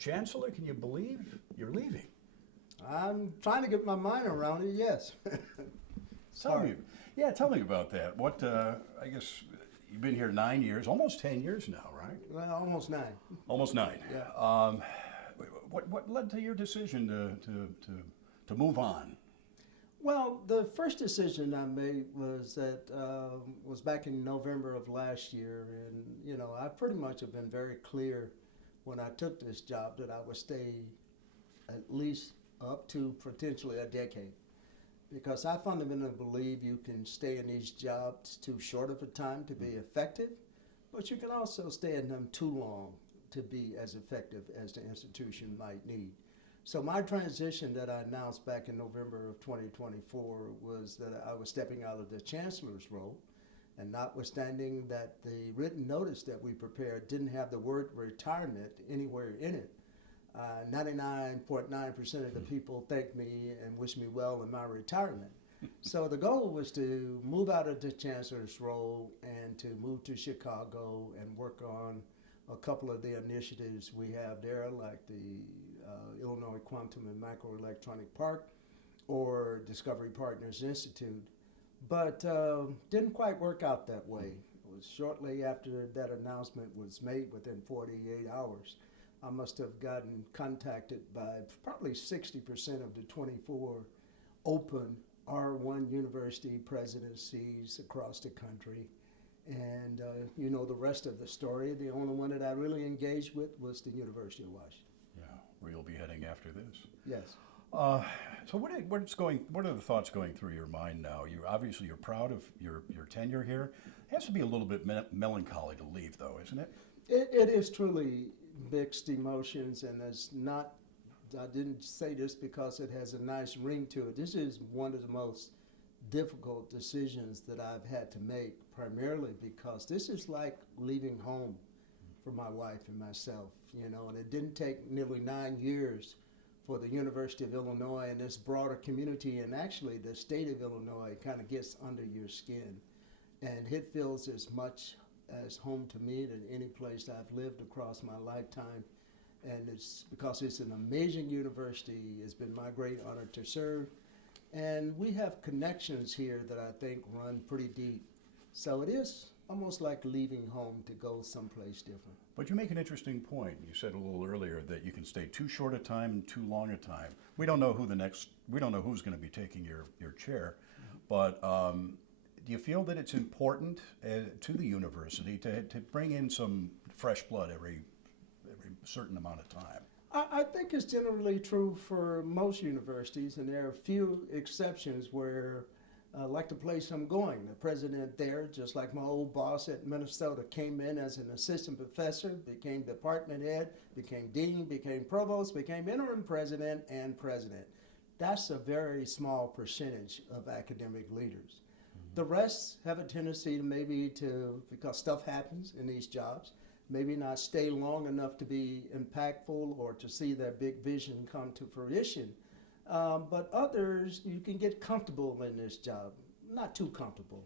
Chancellor, can you believe you're leaving? I'm trying to get my mind around it, yes. Tell me about that. What, I guess you've been here 9 years, almost 10 years now, right? Well, almost 9. Almost 9. Yeah. What led to your decision to move on? Well, the first decision I made was was back in November of last year, and I pretty much have been very clear when I took this job that I would stay at least up to potentially a decade, because I fundamentally believe you can stay in these jobs too short of a time to be effective, but you can also stay in them too long to be as effective as the institution might need. So my transition that I announced back in November of 2024 was that I was stepping out of the chancellor's role, and notwithstanding that the written notice that we prepared didn't have the word retirement anywhere in it, 99.9% of the people thanked me and wished me well in my retirement. So the goal was to move out of the chancellor's role and to move to Chicago and work on a couple of the initiatives we have there, like the Illinois Quantum and Microelectronic Park or Discovery Partners Institute. But didn't quite work out that way. It was shortly after that announcement was made, within 48 hours. I must have gotten contacted by probably 60% of the 24 open R1 university presidencies across the country. And the rest of the story. The only one that I really engaged with was the University of Washington. Yeah, where you'll be heading after this. Yes. So what are the thoughts going through your mind now? You're proud of your tenure here. It has to be a little bit melancholy to leave, though, isn't it? It is truly mixed emotions, and it's not. I didn't say this because it has a nice ring to it. This is one of the most difficult decisions that I've had to make, primarily because this is like leaving home for my wife and myself, and it didn't take nearly 9 years for the University of Illinois and this broader community, and actually the state of Illinois, kind of gets under your skin. And it feels as much as home to me than any place I've lived across my lifetime. And it's because it's an amazing university. It's been my great honor to serve. And we have connections here that I think run pretty deep. So it is almost like leaving home to go someplace different. But you make an interesting point. You said a little earlier that you can stay too short a time and too long a time. We don't know who's going to be taking your chair. But do you feel that it's important to the university to bring in some fresh blood every certain amount of time? I think it's generally true for most universities, and there are a few exceptions where, like the place I'm going, the president there, just like my old boss at Minnesota, came in as an assistant professor, became department head, became dean, became provost, became interim president and president. That's a very small percentage of academic leaders. Mm-hmm. The rest have a tendency because stuff happens in these jobs, maybe not stay long enough to be impactful or to see their big vision come to fruition. But others, you can get comfortable in this job, not too comfortable.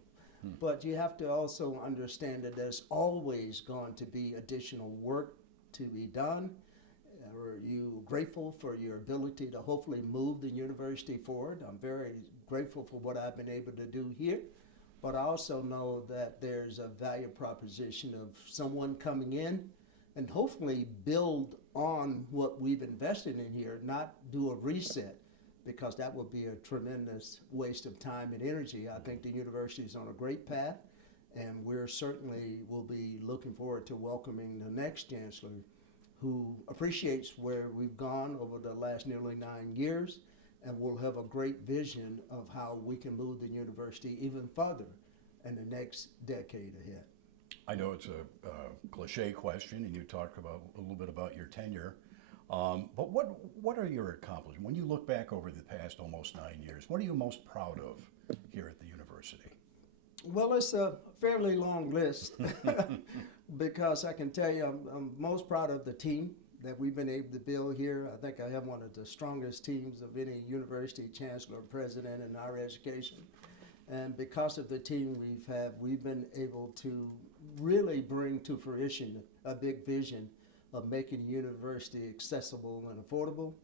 But you have to also understand that there's always going to be additional work to be done. Are you grateful for your ability to hopefully move the university forward? I'm very grateful for what I've been able to do here. But I also know that there's a value proposition of someone coming in and hopefully build on what we've invested in here, not do a reset, because that would be a tremendous waste of time and energy. I think the university is on a great path, and we're certainly will be looking forward to welcoming the next chancellor who appreciates where we've gone over the last nearly 9 years, and we'll have a great vision of how we can move the university even further in the next decade ahead. I know it's a cliche question, and you talk a little bit about your tenure. But what are your accomplishments? When you look back over the past almost 9 years, what are you most proud of here at the university? Well, it's a fairly long list because I can tell you I'm most proud of the team that we've been able to build here. I think I have one of the strongest teams of any university chancellor or president in our education. And because of the team we've been able to really bring to fruition a big vision of making the university accessible and affordable.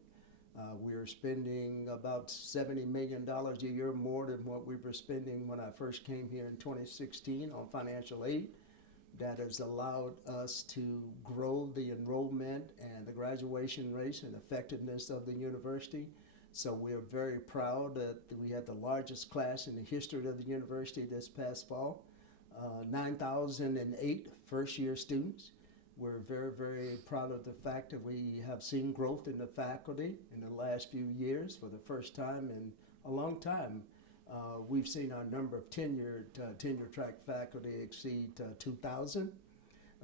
We are spending about $70 million a year more than what we were spending when I first came here in 2016 on financial aid. That has allowed us to grow the enrollment and the graduation rates and effectiveness of the university. So we're very proud that we had the largest class in the history of the university this past fall, 9,008 first-year students. We're very, very proud of the fact that we have seen growth in the faculty in the last few years for the first time in a long time. We've seen our number of tenure-track faculty exceed 2,000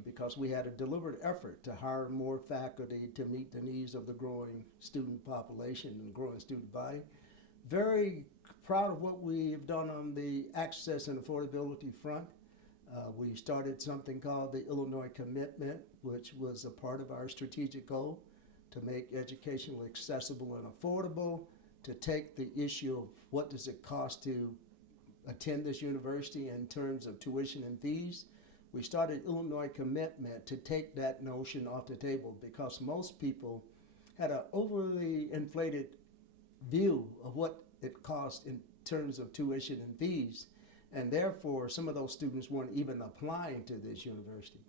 because we had a deliberate effort to hire more faculty to meet the needs of the growing student population and growing student body. Very proud of what we've done on the access and affordability front. We started something called the Illinois Commitment, which was a part of our strategic goal to make education accessible and affordable, to take the issue of what does it cost to attend this university in terms of tuition and fees. We started Illinois Commitment to take that notion off the table because most people had an overly inflated view of what it cost in terms of tuition and fees, and therefore some of those students weren't even applying to this university.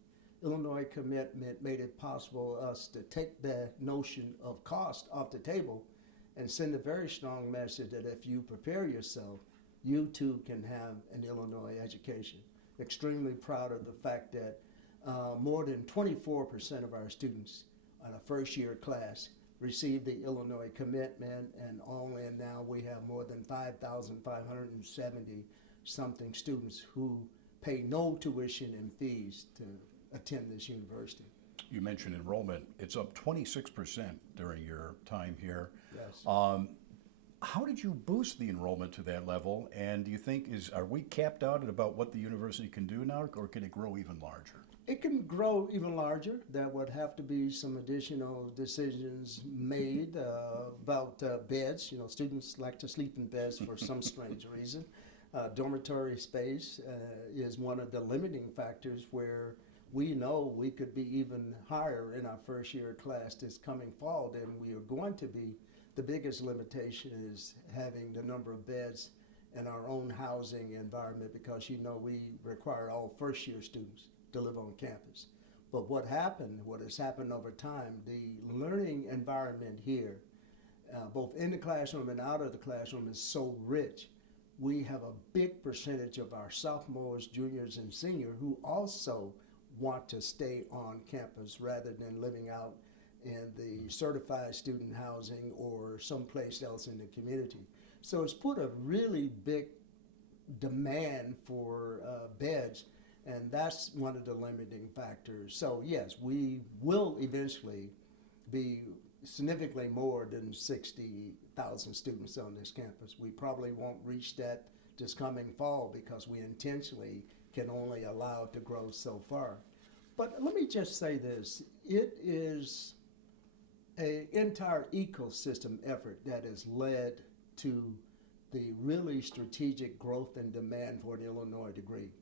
Illinois Commitment made it possible us to take the notion of cost off the table and send a very strong message that if you prepare yourself, you too can have an Illinois education. Extremely proud of the fact that more than 24% of our students on a first-year class received the Illinois Commitment, and only now we have more than 5,570 something students who pay no tuition and fees to attend this university. You mentioned enrollment. It's up 26% during your time here. Yes. How did you boost the enrollment to that level? And do you think are we capped out at about what the university can do now, or can it grow even larger? It can grow even larger. There would have to be some additional decisions made about beds. You know, students like to sleep in beds for some strange reason. Dormitory space is one of the limiting factors where we know we could be even higher in our first year class this coming fall than we are going to be. The biggest limitation is having the number of beds in our own housing environment because you know we require all first year students to live on campus. But what has happened over time, the learning environment here, both in the classroom and out of the classroom, is so rich. We have a big percentage of our sophomores, juniors, and seniors who also want to stay on campus rather than living out in the certified student housing or someplace else in the community. So it's put a really big demand for beds, and that's one of the limiting factors. So yes, we will eventually be significantly more than 60,000 students on this campus. We probably won't reach that this coming fall because we intentionally can only allow it to grow so far. But let me just say this, it is an entire ecosystem effort that has led to the really strategic growth and demand for an Illinois degree.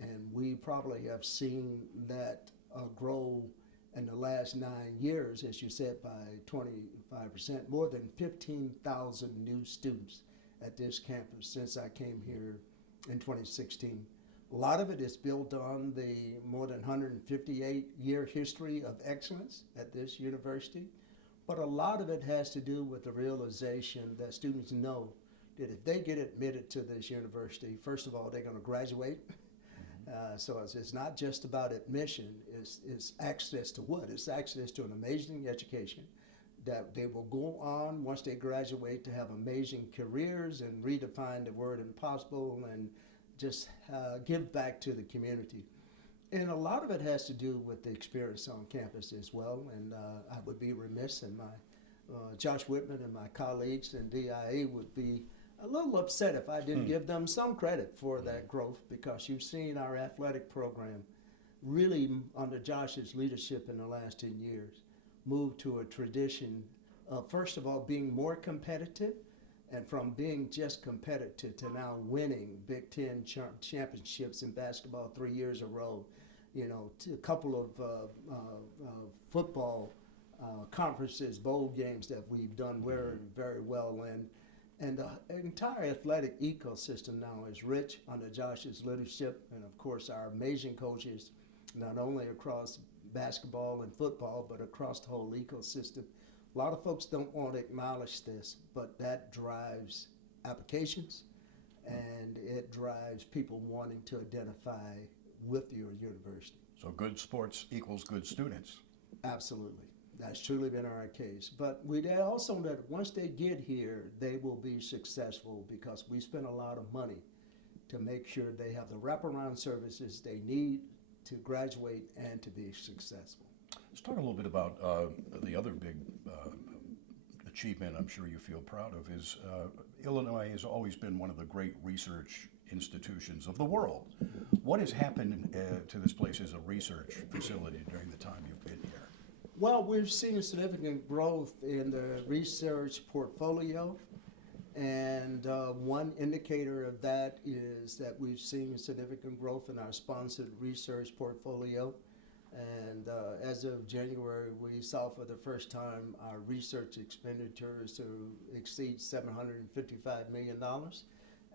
And we probably have seen that grow in the last 9 years, as you said, by 25%, more than 15,000 new students at this campus since I came here in 2016. A lot of it is built on the more than 158-year history of excellence at this university, but a lot of it has to do with the realization that students know that if they get admitted to this university, first of all, they're going to graduate. So it's not just about admission, it's access to what? It's access to an amazing education that they will go on once they graduate to have amazing careers and redefine the word impossible and just give back to the community. And a lot of it has to do with the experience on campus as well. And I would be remiss, and Josh Whitman and my colleagues in DIA would be a little upset if I didn't give them some credit for that growth, because you've seen our athletic program really under Josh's leadership in the last 10 years move to a tradition of, first of all, being more competitive, and from being just competitive to now winning Big Ten championships in basketball 3 years in a row. a couple of football conferences, bowl games that we've done very, very well in. And the entire athletic ecosystem now is rich under Josh's leadership, and of course our amazing coaches, not only across basketball and football, but across the whole ecosystem. A lot of folks don't want to acknowledge this, but that drives applications, and it drives people wanting to identify with your university. So good sports equals good students. Absolutely. That's truly been our case. But we also know that once they get here, they will be successful because we spend a lot of money to make sure they have the wraparound services they need to graduate and to be successful. Let's talk a little bit about the other big achievement I'm sure you feel proud of is Illinois has always been one of the great research institutions of the world. What has happened to this place as a research facility during the time you've been here? Well, we've seen significant growth in the research portfolio, and one indicator of that is that we've seen significant growth in our sponsored research portfolio. And as of January, we saw for the first time our research expenditures to exceed $755 million.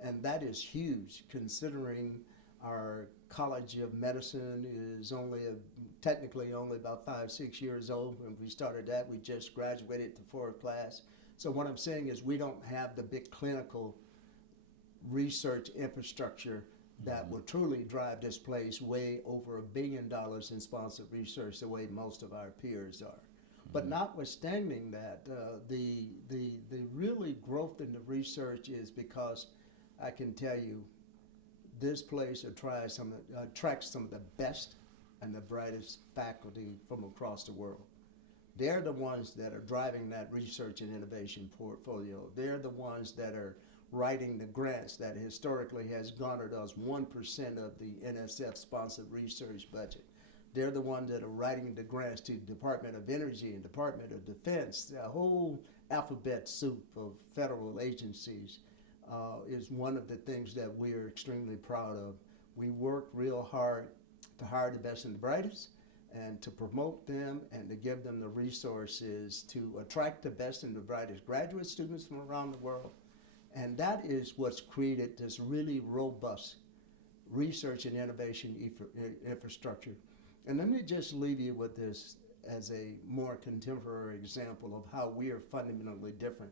And that is huge, considering our College of Medicine is technically only about 5-6 years old. When we started that, we just graduated to 4th class. So what I'm saying is we don't have the big clinical research infrastructure that will truly drive this place way over $1 billion in sponsored research the way most of our peers are. But notwithstanding that, the really growth in the research is because I can tell you this place attracts some of the best and the brightest faculty from across the world. They're the ones that are driving that research and innovation portfolio. They're the ones that are writing the grants that historically has garnered us 1% of the NSF-sponsored research budget. They're the ones that are writing the grants to Department of Energy and Department of Defense. The whole alphabet soup of federal agencies is one of the things that we're extremely proud of. We work real hard to hire the best and the brightest and to promote them and to give them the resources to attract the best and the brightest graduate students from around the world. And that is what's created this really robust research and innovation infrastructure. And let me just leave you with this as a more contemporary example of how we are fundamentally different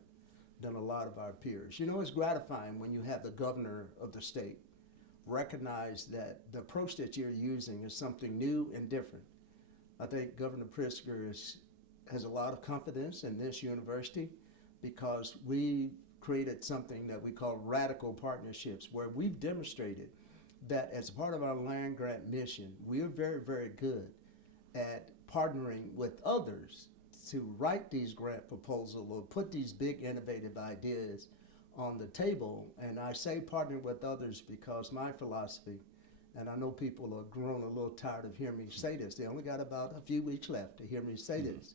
than a lot of our peers. You know, it's gratifying when you have the governor of the state recognize that the approach that you're using is something new and different. I think Governor Pritzker has a lot of confidence in this university because we created something that we call radical partnerships, where we've demonstrated that as part of our land grant mission, we are very, very good at partnering with others to write these grant proposals or put these big innovative ideas on the table. And I say partner with others because my philosophy, and I know people are grown a little tired of hearing me say this, they only got about a few weeks left to hear me say this,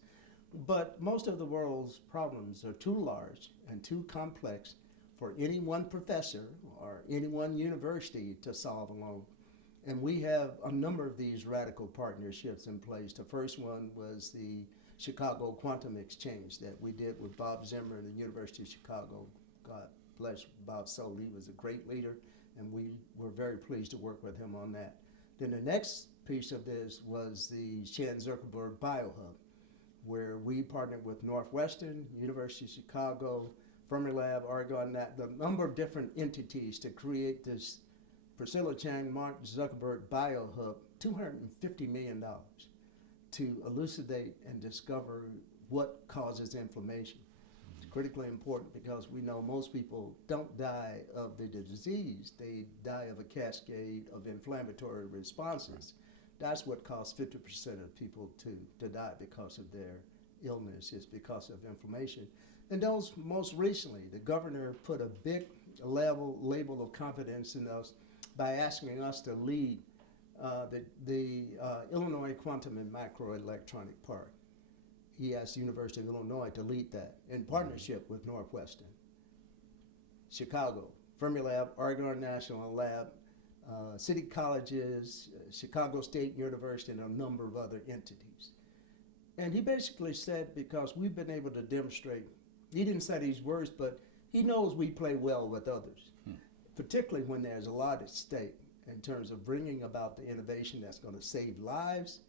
but most of the world's problems are too large and too complex for any one professor or any one university to solve alone. And we have a number of these radical partnerships in place. The first one was the Chicago Quantum Exchange that we did with Bob Zimmer at the University of Chicago. God bless Bob Soul, he was a great leader, and we were very pleased to work with him on that. Then the next piece of this was the Chan Zuckerberg BioHub, where we partnered with Northwestern, University of Chicago, Fermilab, Oregon, the number of different entities to create this Priscilla Chan Mark Zuckerberg BioHub, $250 million to elucidate and discover what causes inflammation. It's critically important because we know most people don't die of the disease, they die of a cascade of inflammatory responses. That's what caused 50% of people to die because of their illness, is because of inflammation. And those most recently, the governor put a big label of confidence in us by asking us to lead the Illinois Quantum and Microelectronic Park. He asked the University of Illinois to lead that in partnership with Northwestern, Chicago, Fermilab, Oregon National Lab, city colleges, Chicago State University, and a number of other entities. And he basically said, because we've been able to demonstrate, he didn't say these words, but he knows we play well with others, particularly when there's a lot at stake in terms of bringing about the innovation that's going to save lives,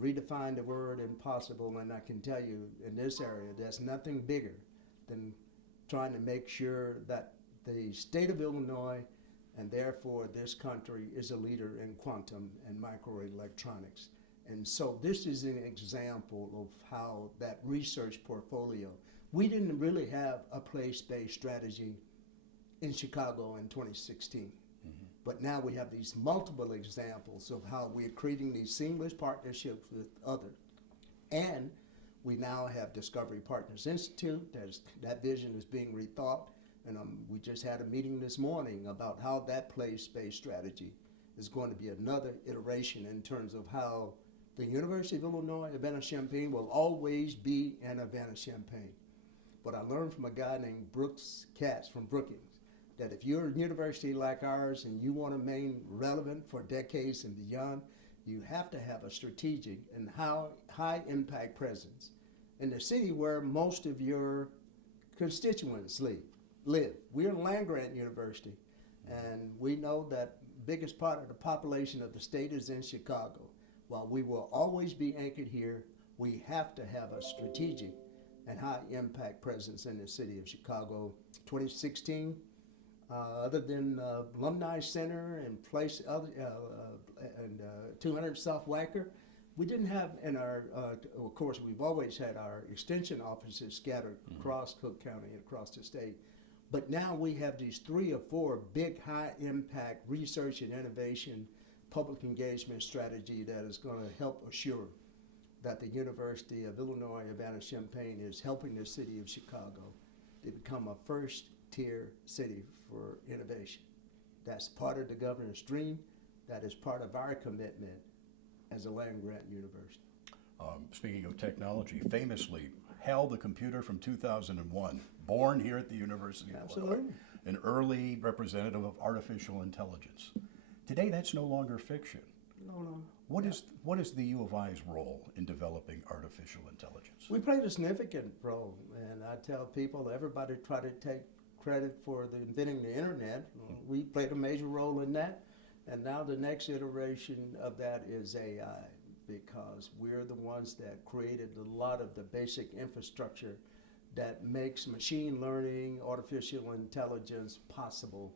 redefine the word impossible. And I can tell you in this area, there's nothing bigger than trying to make sure that the state of Illinois and therefore this country is a leader in quantum and microelectronics. And so this is an example of how that research portfolio, we didn't really have a place-based strategy in Chicago in 2016. But now we have these multiple examples of how we're creating these seamless partnerships with others. And we now have Discovery Partners Institute. That vision is being rethought. And we just had a meeting this morning about how that place-based strategy is going to be another iteration in terms of how the University of Illinois, Urbana-Champaign will always be an Urbana-Champaign. But I learned from a guy named Brooks Katz from Brookings that if you're a university like ours and you want to remain relevant for decades and beyond, you have to have a strategic and high impact presence in the city where most of your constituents live. We're a land-grant university, and we know that the biggest part of the population of the state is in Chicago. While we will always be anchored here, we have to have a strategic and high impact presence in the city of Chicago. 2016, other than Alumni Center and 200 South Wacker, we didn't have in our, of course, we've always had our extension offices scattered across Cook County and across the state. But now we have these 3 or 4 big high impact research and innovation public engagement strategy that is going to help assure that the University of Illinois Urbana-Champaign is helping the city of Chicago to become a first-tier city for innovation. That's part of the governor's dream. That is part of our commitment as a land-grant university. Speaking of technology, famously, Hal the computer from 2001, born here at the University of Illinois, an early representative of artificial intelligence. Today, that's no longer fiction. No. What is the U of I's role in developing artificial intelligence? We played a significant role, and I tell people, everybody try to take credit for inventing the internet. We played a major role in that, and now the next iteration of that is AI, because we're the ones that created a lot of the basic infrastructure that makes machine learning, artificial intelligence possible.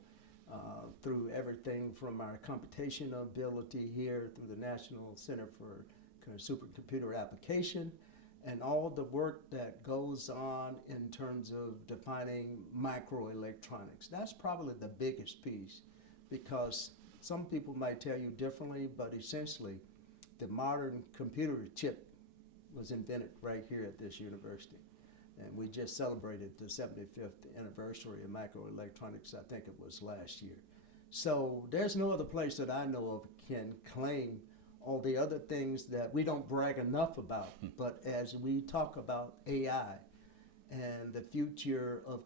Through everything from our computational ability here through the National Center for Supercomputer Application and all the work that goes on in terms of defining microelectronics. That's probably the biggest piece, because some people might tell you differently, but essentially the modern computer chip was invented right here at this university. And we just celebrated the 75th anniversary of microelectronics, I think it was last year. So there's no other place that I know of can claim all the other things that we don't brag enough about. But as we talk about AI and the future of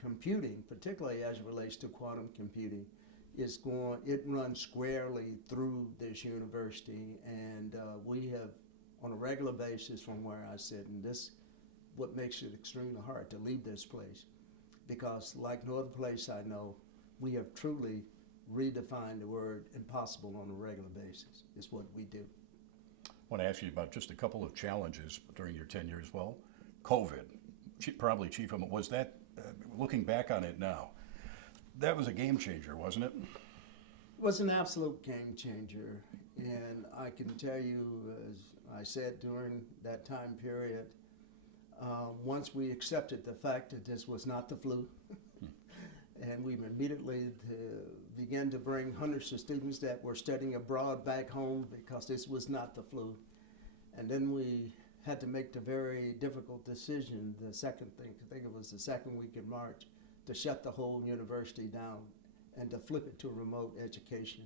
computing, particularly as it relates to quantum computing, it runs squarely through this university. And we have, on a regular basis from where I sit, and this what makes it extremely hard to leave this place, because like no other place I know, we have truly redefined the word impossible on a regular basis. It's what we do. I want to ask you about just a couple of challenges during your tenure as well. COVID, probably chief among, was that, looking back on it now, that was a game changer, wasn't it? It was an absolute game changer. And I can tell you, as I said during that time period, once we accepted the fact that this was not the flu, and we immediately began to bring hundreds of students that were studying abroad back home because this was not the flu. And then we had to make the very difficult decision, the second thing, I think it was the second week in March, to shut the whole university down and to flip it to remote education.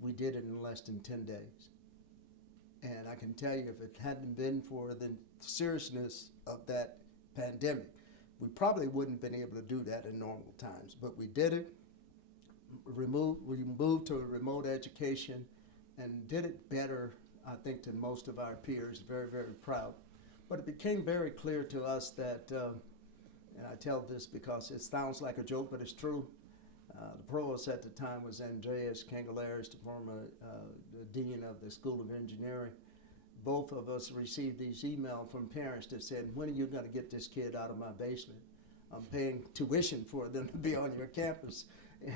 We did it in less than 10 days. And I can tell you, if it hadn't been for the seriousness of that pandemic, we probably wouldn't have been able to do that in normal times. But we did it, we moved to a remote education and did it better, I think, than most of our peers. Very, very proud. But it became very clear to us that, and I tell this because it sounds like a joke, but it's true. The provost at the time was Andreas Cangelares, the former the dean of the School of Engineering. Both of us received these emails from parents that said, when are you going to get this kid out of my basement? I'm paying tuition for them to be on your campus.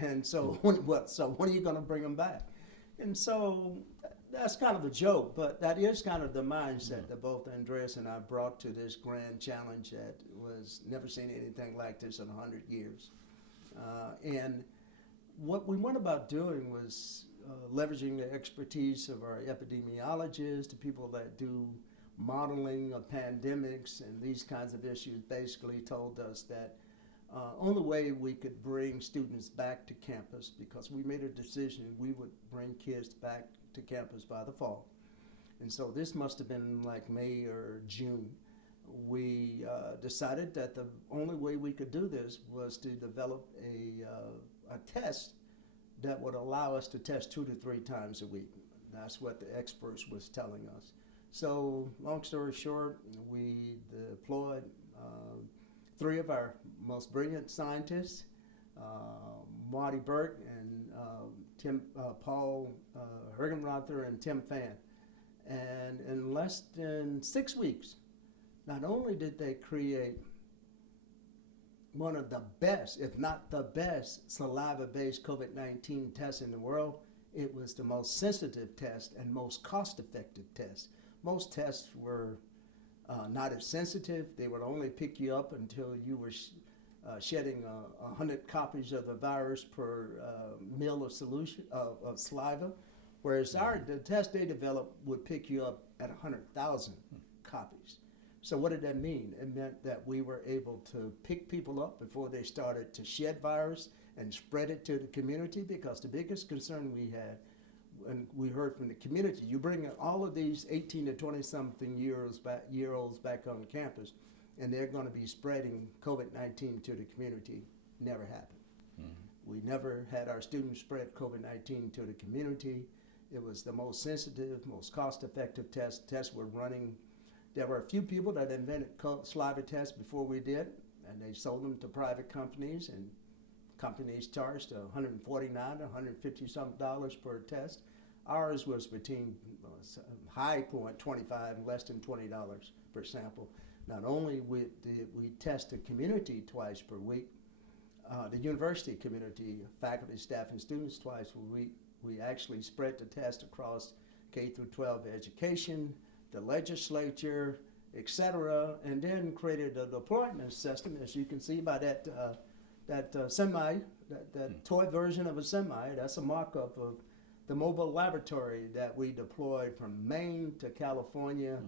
And so, when are you going to bring them back? And so that's kind of a joke, but that is kind of the mindset that both Andreas and I brought to this grand challenge that was never seen anything like this in 100 years. And what we went about doing was leveraging the expertise of our epidemiologists, the people that do modeling of pandemics and these kinds of issues, basically told us that only way we could bring students back to campus, because we made a decision we would bring kids back to campus by the fall. And so this must have been like May or June. We decided that the only way we could do this was to develop a test that would allow us to test 2 to 3 times a week. That's what the experts was telling us. So long story short, we deployed 3 of our most brilliant scientists, Marty Burt and Paul Hergenrother and Tim Phan. And in less than 6 weeks, not only did they create one of the best, if not the best, saliva-based COVID-19 tests in the world, it was the most sensitive test and most cost-effective test. Most tests were not as sensitive. They would only pick you up until you were shedding 100 copies of the virus per mil of solution of saliva, whereas the test they developed would pick you up at 100,000 copies. So what did that mean? It meant that we were able to pick people up before they started to shed virus and spread it to the community, because the biggest concern we had, and we heard from the community, you bring all of these 18 to 20-something year olds back on campus, and they're going to be spreading COVID-19 to the community. Never happened. Mm-hmm. We never had our students spread COVID-19 to the community. It was the most sensitive, most cost-effective test. Tests were running. There were a few people that invented saliva tests before we did, and they sold them to private companies, and companies charged $149 to $150 per test. Ours was between high point $25 and less than $20 per sample. Not only did we test the community twice per week, the university community, faculty, staff, and students twice per week, we actually spread the test across K through 12 education, the legislature, etc., and then created a deployment system, as you can see by that toy version of a semi. That's a mock-up of the mobile laboratory that we deployed from Maine to California.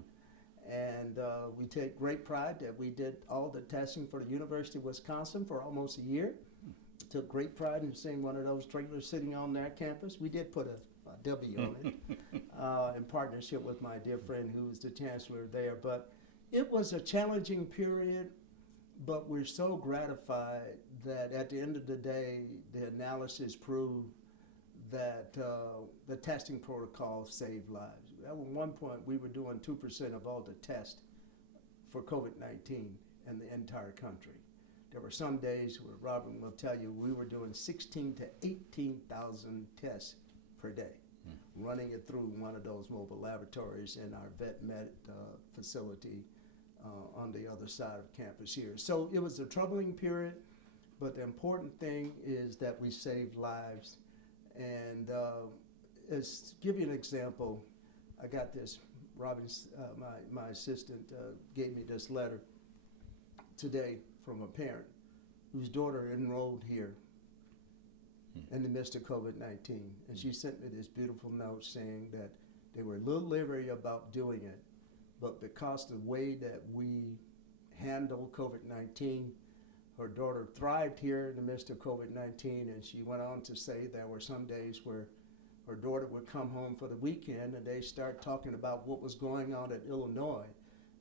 And we take great pride that we did all the testing for the University of Wisconsin for almost a year. Took great pride in seeing one of those trailers sitting on their campus. We did put a W on it in partnership with my dear friend who was the chancellor there. But it was a challenging period, but we're so gratified that at the end of the day, the analysis proved that the testing protocol saved lives. At one point, we were doing 2% of all the tests for COVID-19 in the entire country. There were some days where Robin will tell you we were doing 16 to 18,000 tests per day, running it through one of those mobile laboratories in our vet med facility on the other side of campus here. So it was a troubling period, but the important thing is that we saved lives. And to give you an example, I got this, Robin's, my assistant gave me this letter today from a parent whose daughter enrolled here in the midst of COVID-19. And she sent me this beautiful note saying that they were a little leery about doing it, but because the way that we handle COVID-19, her daughter thrived here in the midst of COVID-19, and she went on to say there were some days where her daughter would come home for the weekend and they start talking about what was going on at Illinois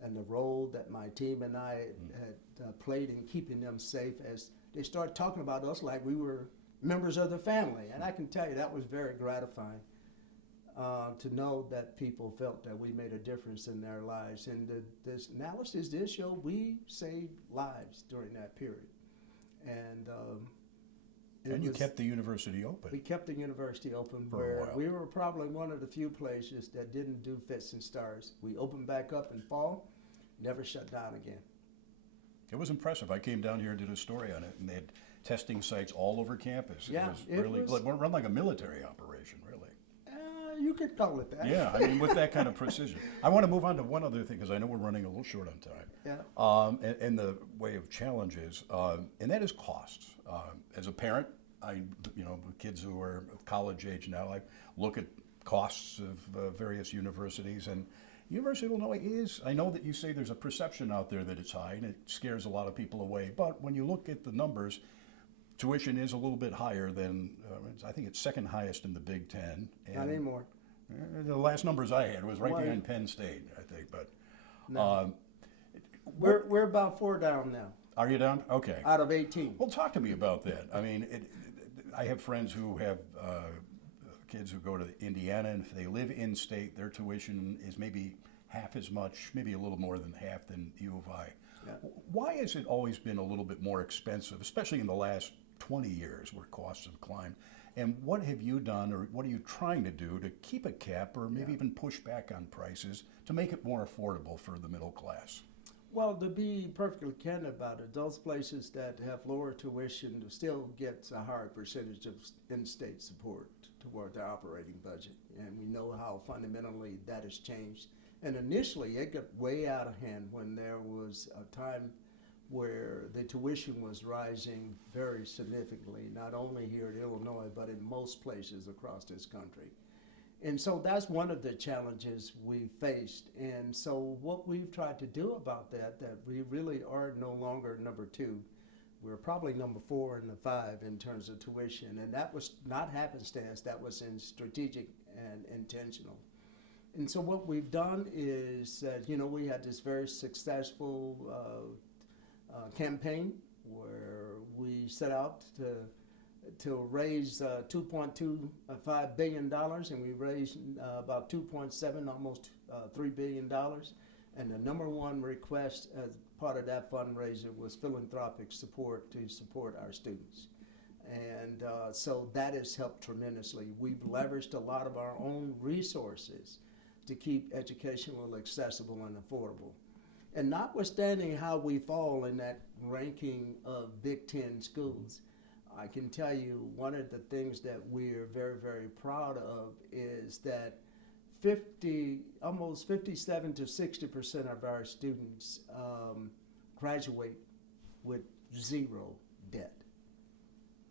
and the role that my team and I had played in keeping them safe, as they start talking about us like we were members of the family. And I can tell you that was very gratifying to know that people felt that we made a difference in their lives. And this analysis did show we saved lives during that period. And you kept the university open. We kept the university open For a where while. we were probably one of the few places that didn't do fits and starts. We opened back up in fall, never shut down again. It was impressive. I came down here and did a story on it, and they had testing sites all over campus. Yeah, it was run like a military operation, really. You could call it that. Yeah, I mean, with that kind of precision. I want to move on to one other thing, because I know we're running a little short on time. Yeah. And the way of challenges, and that is costs. As a parent, with kids who are of college age now, I look at costs of various universities, and University of Illinois is, I know that you say there's a perception out there that it's high, and it scares a lot of people away, but when you look at the numbers, tuition is a little bit higher than, I think it's second highest in the Big Ten. Not anymore. The last numbers I had was right Why? behind Penn State, I think. But No. We're about 4 down now, are you down? Okay. out of 18. Well, talk to me about that. I mean, I have friends who have kids who go to Indiana, and if they live in state, their tuition is maybe half as much, maybe a little more than half than U of I. Yeah. Why has it always been a little bit more expensive, especially in the last 20 years where costs have climbed? And what have you done, or what are you trying to do to keep a cap, or maybe even push back on prices to make it more affordable for the middle class? Well, to be perfectly candid about it, those places that have lower tuition still get a higher percentage of in-state support toward their operating budget. And we know how fundamentally that has changed. And initially, it got way out of hand when there was a time where the tuition was rising very significantly, not only here in Illinois, but in most places across this country. And so that's one of the challenges we faced. And so what we've tried to do about that we really are no longer number 2. We're probably number 4 and 5 in terms of tuition. And that was not happenstance, that was strategic and intentional. And so what we've done is that, we had this very successful campaign where we set out to raise $2.25 billion, and we raised about 2.7, almost $3 billion. And the number one request as part of that fundraiser was philanthropic support to support our students. And so that has helped tremendously. We've leveraged a lot of our own resources to keep education accessible and affordable. And notwithstanding how we fall in that ranking of Big Ten schools, I can tell you one of the things that we're very, very proud of is that almost 57 to 60% of our students graduate with 0 debt.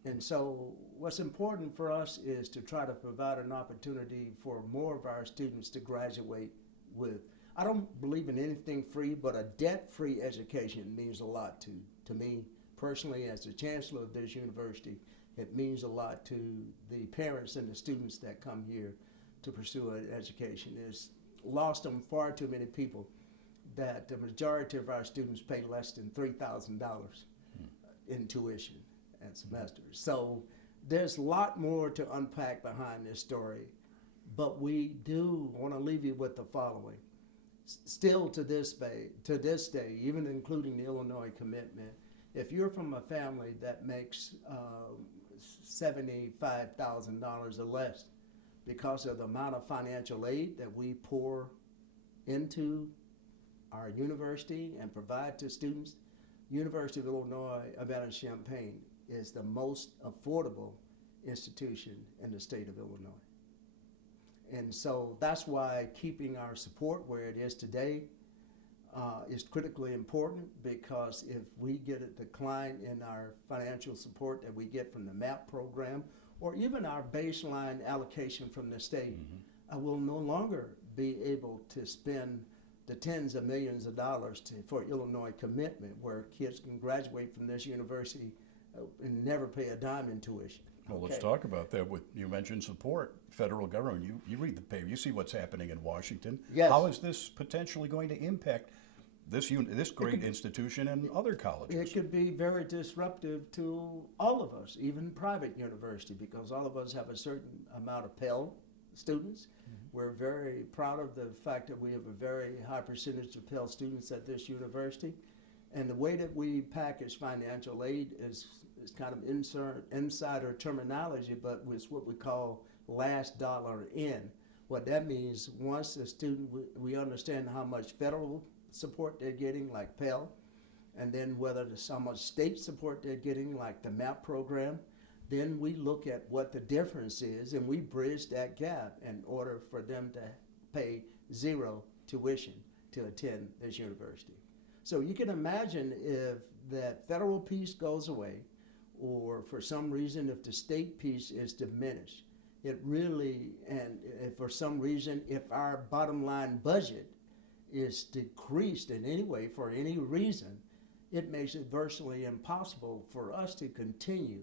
And so what's important for us is to try to provide an opportunity for more of our students to graduate with, I don't believe in anything free, but a debt-free education means a lot to me personally as the chancellor of this university. It means a lot to the parents and the students that come here to pursue an education. It's lost on far too many people that the majority of our students pay less than $3,000 in tuition and semesters. So there's a lot more to unpack behind this story, but we do want to leave you with the following. Still to this day, even including the Illinois commitment, if you're from a family that makes $75,000 or less, because of the amount of financial aid that we pour into our university and provide to students, University of Illinois, Urbana-Champaign is the most affordable institution in the state of Illinois. And so that's why keeping our support where it is today is critically important, because if we get a decline in our financial support that we get from the MAP program, or even our baseline allocation from the state, we'll no longer be able to spend the tens of millions of dollars for Illinois commitment, where kids can graduate from this university and never pay a dime in tuition. Well, let's talk about that. You mentioned support, federal government. You read the paper, you see what's happening in Washington. Yes. How is this potentially going to impact this great institution and other colleges. It could be very disruptive to all of us, even private university, because all of us have a certain amount of Pell students. We're very proud of the fact that we have a very high percentage of Pell students at this university. And the way that we package financial aid is kind of insider terminology, but it's what we call last dollar in. What that means, once a student, we understand how much federal support they're getting, like Pell, and then whether there's how much state support they're getting, like the MAP program. Then we look at what the difference is, and we bridge that gap in order for them to pay zero tuition to attend this university. So you can imagine if that federal piece goes away, or for some reason if the state piece is diminished, it really, and if for some reason if our bottom line budget is decreased in any way for any reason, it makes it virtually impossible for us to continue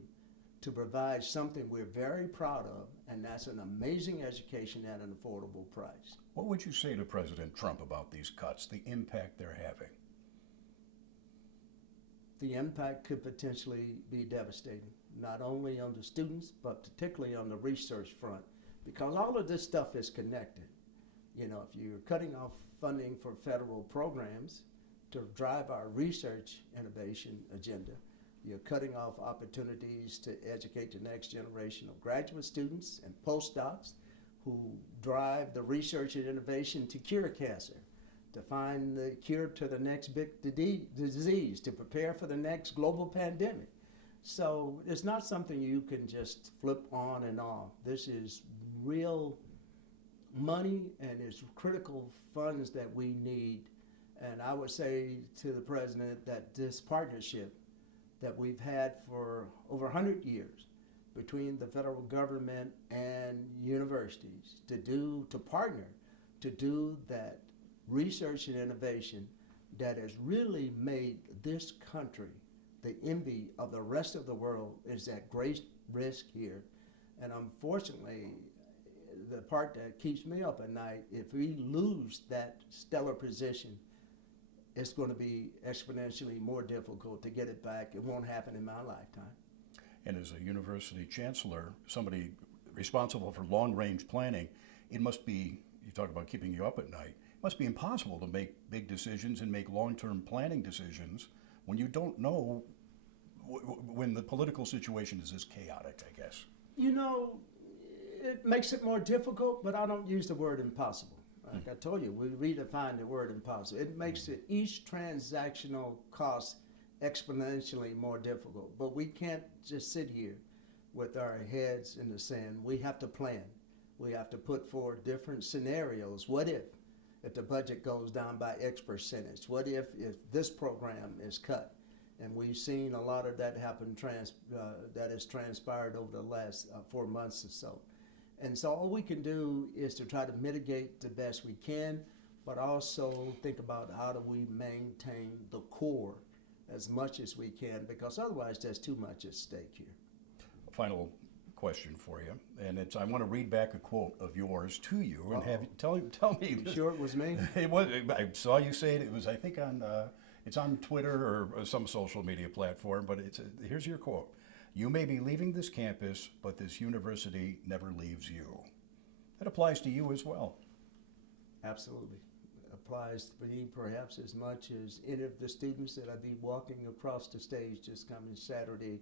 to provide something we're very proud of, and that's an amazing education at an affordable price. What would you say to President Trump about these cuts, the impact they're having? The impact could potentially be devastating, not only on the students, but particularly on the research front, because all of this stuff is connected. You know, if you're cutting off funding for federal programs to drive our research innovation agenda, you're cutting off opportunities to educate the next generation of graduate students and postdocs who drive the research and innovation to cure cancer, to find the cure to the next big disease, to prepare for the next global pandemic. So it's not something you can just flip on and off. This is real money, and it's critical funds that we need. And I would say to the president that this partnership that we've had for over 100 years between the federal government and universities to partner to do that research and innovation that has really made this country the envy of the rest of the world is at great risk here. And unfortunately, the part that keeps me up at night, if we lose that stellar position, it's going to be exponentially more difficult to get it back. It won't happen in my lifetime. And as a university chancellor, somebody responsible for long-range planning, it must be, you talk about keeping you up at night, it must be impossible to make big decisions and make long-term planning decisions when you don't know when the political situation is this chaotic, I guess. You know, it makes it more difficult, but I don't use the word impossible. Like I told you, we redefine the word impossible. It makes it each transactional cost exponentially more difficult. But we can't just sit here with our heads in the sand. We have to plan. We have to put forward different scenarios. What if the budget goes down by X percentage? What if this program is cut? And we've seen a lot of that happen, that has transpired over the last 4 months or so. And so all we can do is to try to mitigate the best we can, but also think about how do we maintain the core as much as we can, because otherwise there's too much at stake here. Final question for you, and it's, I want to read back a quote of yours to you and have you tell me. You sure it was me? It was. I saw you say it. It was, I think, on it's on Twitter or some social media platform. But here's your quote: "You may be leaving this campus, but this university never leaves you." That applies to you as well. Absolutely. It applies to me perhaps as much as any of the students that I'll be walking across the stage this coming Saturday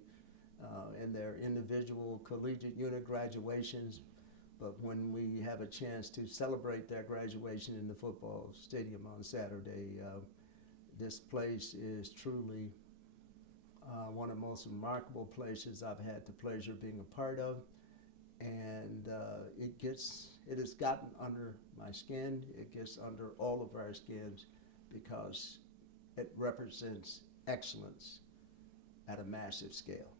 in their individual collegiate unit graduations. But when we have a chance to celebrate their graduation in the football stadium on Saturday, this place is truly one of the most remarkable places I've had the pleasure of being a part of. And it has gotten under my skin. It gets under all of our skins because it represents excellence at a massive scale.